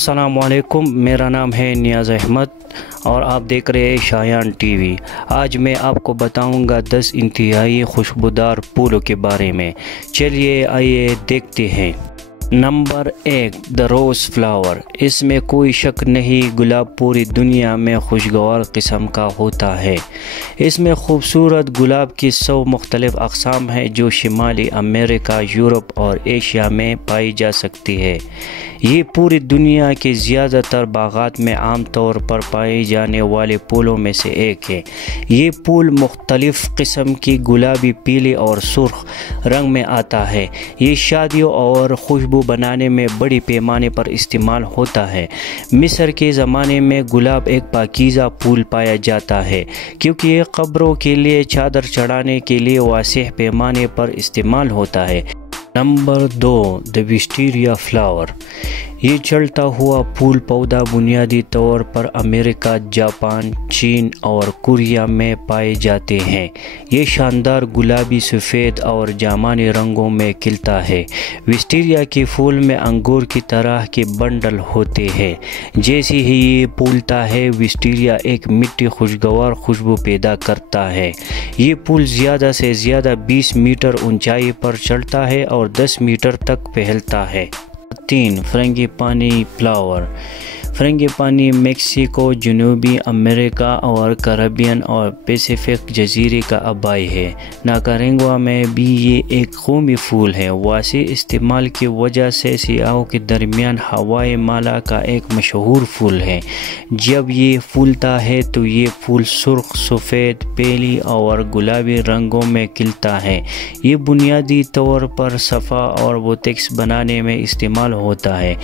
السلام علیکم، میرا نام ہے نیاز احمد اور آپ دیکھ رہے ہیں شایان ٹی وی۔ آج میں آپ کو بتاؤں گا 10 انتہائی خوشبودار پھولوں کے بارے میں۔ چلیے آئیے دیکھتے ہیں۔ نمبر 1، دا روز فلاور۔ اس میں کوئی شک نہیں، گلاب پوری دنیا میں خوشگوار قسم کا ہوتا ہے۔ اس میں خوبصورت گلاب کی 100 مختلف اقسام ہیں جو شمالی امریکہ، یورپ اور ایشیا میں پائی جا سکتی ہے۔ یہ پوری دنیا کے زیادہ تر باغات میں عام طور پر پائے جانے والے پھولوں میں سے ایک ہے۔ یہ پھول مختلف قسم کی گلابی، پیلے اور سرخ رنگ میں آتا ہے۔ یہ شادیوں اور خوشبو بنانے میں بڑی پیمانے پر استعمال ہوتا ہے۔ مصر کے زمانے میں گلاب ایک پاکیزہ پھول پایا جاتا ہے کیونکہ یہ قبروں کے لیے چادر چڑھانے کے لیے واسع پیمانے پر استعمال ہوتا ہے۔ نمبر 2، دا وسٹیریا فلاور۔ یہ چلتا ہوا پھول پودا بنیادی طور پر امریکہ، جاپان، چین اور کوریا میں پائے جاتے ہیں۔ یہ شاندار گلابی، سفید اور جامنی رنگوں میں کھلتا ہے۔ وسٹیریا کے پھول میں انگور کی طرح کے بنڈل ہوتے ہیں۔ جیسے ہی یہ پھولتا ہے، وسٹیریا ایک میٹھی خوشگوار خوشبو پیدا کرتا ہے۔ یہ پھول زیادہ سے زیادہ 20 میٹر اونچائی پر چڑھتا ہے اور 10 میٹر تک پھیلتا ہے۔ 3، فرنگیپانی فلاور۔ فرنگیپانی میکسیکو، جنوبی امریکہ اور کریبین اور پیسیفک جزیرے کا آبائی ہے۔ ناکارگوا میں بھی یہ ایک قومی پھول ہے۔ واسع استعمال کی وجہ سے سیاحوں کے درمیان ہوائے مالا کا ایک مشہور پھول ہے۔ جب یہ پھولتا ہے تو یہ پھول سرخ، سفید، پیلی اور گلابی رنگوں میں کھلتا ہے۔ یہ بنیادی طور پر صفا اور بوٹیکس بنانے میں استعمال ہوتا ہے۔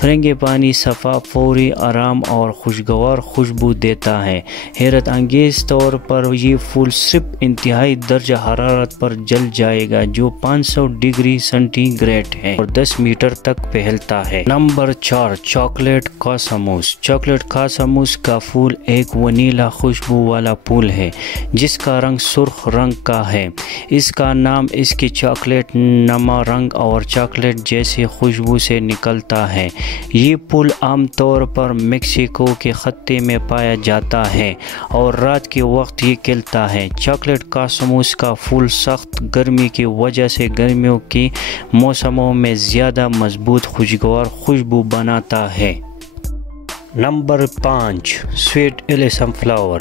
فرنگیپانی صفا، فوری، آرام اور خوشگوار خوشبو دیتا ہے۔ حیرت انگیز طور پر یہ پھول صرف انتہائی درجہ حرارت پر جل جائے گا جو 500 ڈگری سینٹی گریڈ ہے اور 10 میٹر تک پھیلتا ہے۔ Number 4، chocolate cosmos. Chocolate cosmos کا پھول ایک ونیلا خوشبو والا پھول ہے جس کا رنگ سرخ رنگ کا ہے۔ اس کا نام اس کے چاکلیٹ نما رنگ اور چاکلیٹ جیسی خوشبو سے نکلتا ہے۔ یہ پھول عام طور پر میکسیکو کے خطے میں پایا جاتا ہے اور رات کے وقت یہ کھلتا ہے۔ چاکلیٹ کاسموس کا پھول سخت گرمی کی وجہ سے گرمیوں کے موسموں میں زیادہ مضبوط خوشگوار خوشبو بناتا ہے۔ Number 5، sweet alyssum flower.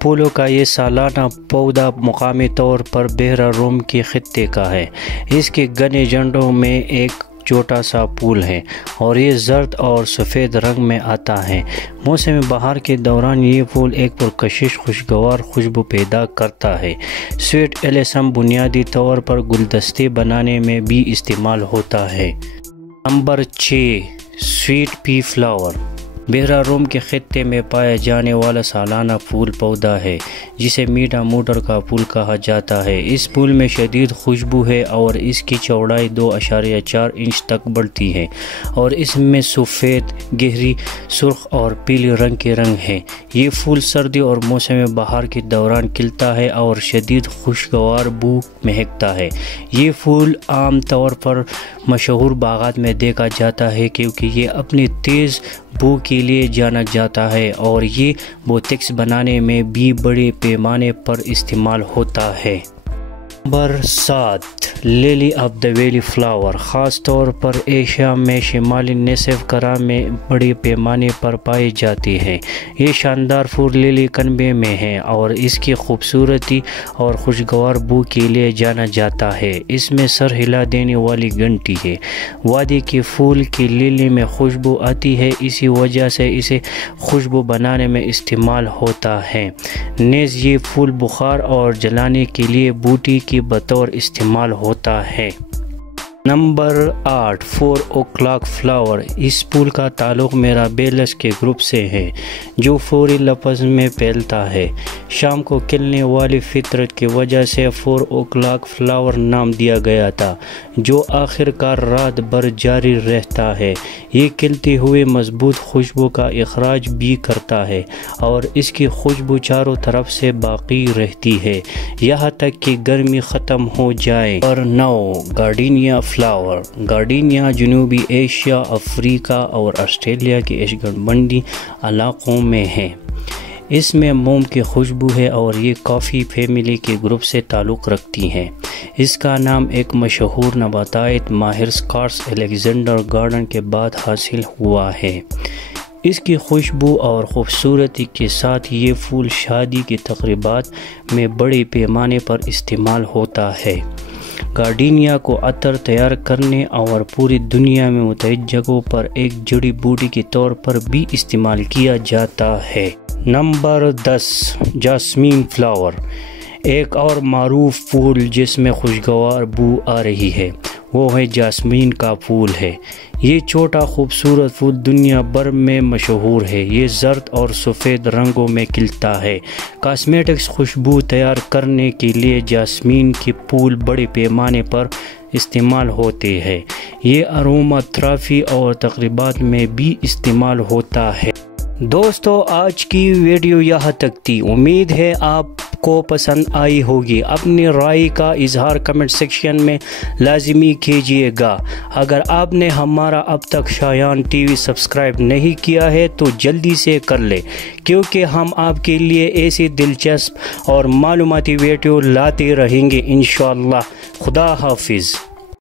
پھولوں کا یہ سالانہ پودا مقامی طور پر بحیرہ روم کے خطے کا ہے۔ اس کے گھنے جھنڈوں میں ایک چھوٹا سا پھول ہے اور یہ زرد اور سفید رنگ میں آتا ہے۔ موسم بہار کے دوران یہ پھول ایک پرکشش خوشگوار خوشبو پیدا کرتا ہے۔ سویٹ ایلیسم بنیادی طور پر گلدستے بنانے میں بھی استعمال ہوتا ہے۔ نمبر 6، سویٹ پی فلاور۔ بحیرہ روم کے خطے میں پایا جانے والا سالانہ پھول پودا ہے جسے میٹھا موٹر کا پھول کہا جاتا ہے۔ اس پھول میں شدید خوشبو ہے اور اس کی چوڑائی 2.4 انچ تک بڑھتی ہے اور اس میں سفید، گہری سرخ اور پیلے رنگ کے رنگ ہیں۔ یہ پھول سردی اور موسم بہار کے دوران کھلتا ہے اور شدید خوشگوار بو مہکتا ہے۔ یہ پھول عام طور پر مشہور باغات میں دیکھا جاتا ہے کیونکہ یہ اپنی تیز بو کے لیے جانا جاتا ہے اور یہ بوٹیکس بنانے میں بھی بڑے پیمانے پر استعمال ہوتا ہے۔ Number 7، Laila of the valley flower. خاص طور پر ایشیا میں شمالی نصف کرہ میں بڑے پیمانے پر پائی جاتی ہے۔ یہ شاندار پھول لیلی کنبے میں ہے اور اس کی خوبصورتی اور خوشگوار بو کے لیے جانا جاتا ہے۔ اس میں سر ہلا دینے والی گھنٹی ہے۔ وادی کے پھول کی لیلی میں خوشبو آتی ہے، اسی وجہ سے اسے خوشبو بنانے میں استعمال ہوتا ہے۔ نیز یہ پھول بخار اور جلانے کے لیے بوٹی کے بطور استعمال ہوتا ہے۔ Number 8، 4 o'clock flower. اس پھول کا تعلق میرابیلس کے گروپ سے ہے جو فوری لفظ میں پھیلتا ہے۔ شام کو کھلنے والی فطرت کی وجہ سے 4 o'clock فلاور نام دیا گیا تھا جو آخر کار رات بھر جاری رہتا ہے۔ یہ کھلتے ہوئے مضبوط خوشبو کا اخراج بھی کرتا ہے اور اس کی خوشبو چاروں طرف سے باقی رہتی ہے یہاں تک کہ گرمی ختم ہو جائے۔ اور 9، گارڈینیا فلاور گارڈینیا جنوبی ایشیا، افریقہ اور آسٹریلیا کے اشنکٹبندی علاقوں میں ہے۔ اس میں موم کی خوشبو ہے اور یہ کافی فیملی کے گروپ سے تعلق رکھتی ہیں۔ اس کا نام ایک مشہور نباتات ماہر سکاٹس الیگزینڈر گارڈن کے بعد حاصل ہوا ہے۔ اس کی خوشبو اور خوبصورتی کے ساتھ یہ پھول شادی کی تقریبات میں بڑے پیمانے پر استعمال ہوتا ہے۔ گارڈینیا کو عطر تیار کرنے اور پوری دنیا میں متعدد جگہوں پر ایک جڑی بوٹی کے طور پر بھی استعمال کیا جاتا ہے۔ نمبر 10 جاسمین فلاور، ایک اور معروف پھول جس میں خوشگوار بو آ رہی ہے وہ ہے جاسمین کا پھول ہے۔ یہ چھوٹا خوبصورت پھول دنیا بھر میں مشہور ہے۔ یہ زرد اور سفید رنگوں میں کھلتا ہے۔ کاسمیٹکس خوشبو تیار کرنے کے لیے جاسمین کے پھول بڑے پیمانے پر استعمال ہوتے ہیں۔ یہ اروما تھراپی اور تقریبات میں بھی استعمال ہوتا ہے۔ دوستو، آج کی ویڈیو یہاں تک تھی۔ امید ہے آپ کو پسند آئی ہوگی۔ اپنی رائے کا اظہار کمنٹ سیکشن میں لازمی کیجیے گا۔ اگر آپ نے ہمارا اب تک شایان ٹی وی سبسکرائب نہیں کیا ہے تو جلدی سے کر لیں، کیونکہ ہم آپ کے لیے ایسی دلچسپ اور معلوماتی ویڈیو لاتے رہیں گے انشاءاللہ۔ خدا حافظ۔